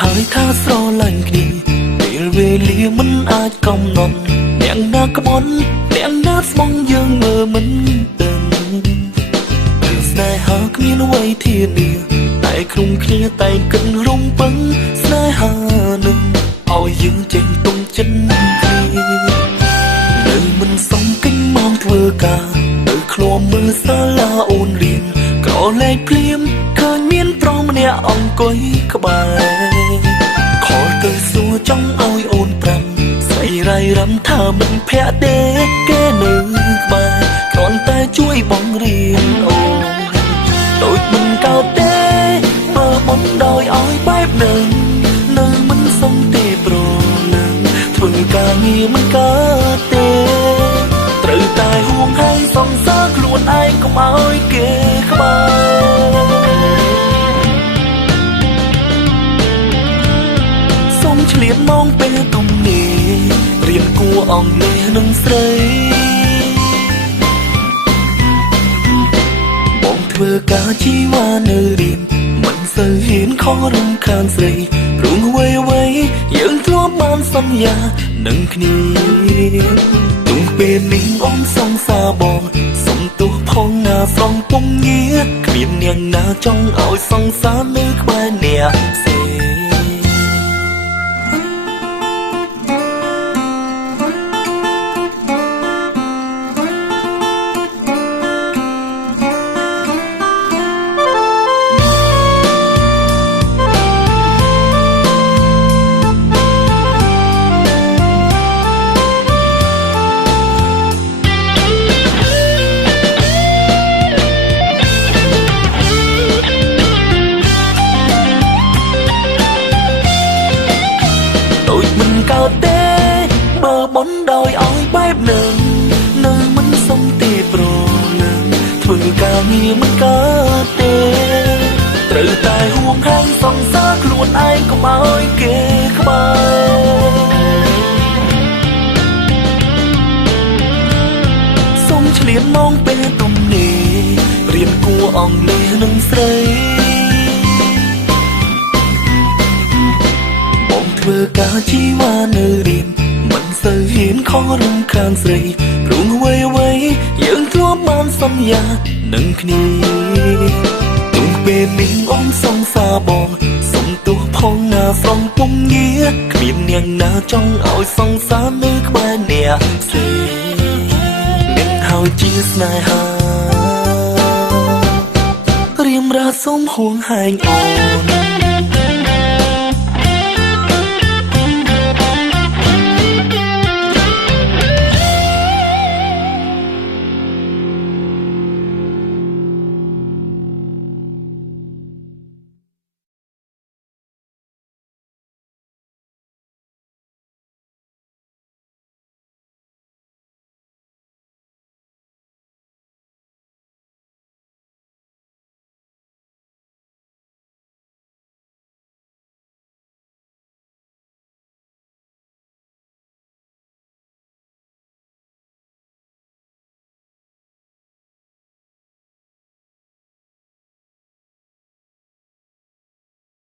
ហើយថាស្រឡាញ់គ្នាពេលវេលាមិនអាចកំណត់អ្នកណាក្បន់អ្នកណាស្មងយើងមើលមិនដឹងរឿងស្នេហាគ្មានអ្វីធានាតែក្នុងគ្នាតែគិតរំពឹងស្នេហានឹងឲ្យយើងចេញទុំចិត្តគ្នានៅមិនសំកិញមកធ្វើការនៅឃ្លាំមើលសាលាអូនរៀនក្រឡេកភ្លាមឃើញមានប្រុសម្នាក់អង្គុយក្បែរខលទៅសួរចង់ឲ្យអូនប្រាំស្រីរៃរំថាមិនភ័ក្រទេគេនៅក្បែរគ្រាន់តែជួយបងរៀនអូនដូចមិនកោតទេបើបងដោយឲ្យបែបនឹងនៅមិនសុំទេប្រនឹងធ្វើការងារមិនកើតទេត្រូវតែហួងហែងសង្សារខ្លួនឯងកុំឲ្យគេក្បែរសូមឆ្លៀតម៉ោងពេលទំនេររៀនគួរអង់គ្លេសនឹងស្រីបងធ្វើការជីវ៉ានៅរៀនមិនសូវហ៊ានខំរំខានស្រីព្រោះអ្វីយើងធ្លាប់បានសន្យានឹងគ្នាទុំពេលនេះអូនសង្សារបងសុំទោះផងណាស្រង់ពុំងារគ្មាននាងណាចង់ឲ្យសង្សារនៅក្បែរអ្នកផ្សេងទេបើបនដោយឲ្យបែបនឹងនៅមិនសុំទេប្រនឹងធ្វើការងារមិនកើតទេត្រូវតែហួងហែងសង្សារខ្លួនឯងកុំឲ្យគេក្បែរសូមឆ្លៀតម៉ោងពេលទំនេររៀនគួរអង់គ្លេសនឹងស្រីធ្វើការជីវ៉ានៅរៀនមិនសូវហ៊ានខំរំខានស្រីព្រោះអ្វីយើងធ្លាប់បានសន្យានឹងគ្នាទុំពេលនេះអូនសង្សារបងសុំទោះផងណាស្រង់ពុំងារគ្មាននាងណាចង់ឲ្យសង្សារនៅក្បែរអ្នកផ្សេងនឹងហើយជាស្នេហារៀមរាសូមហួងហែងអូន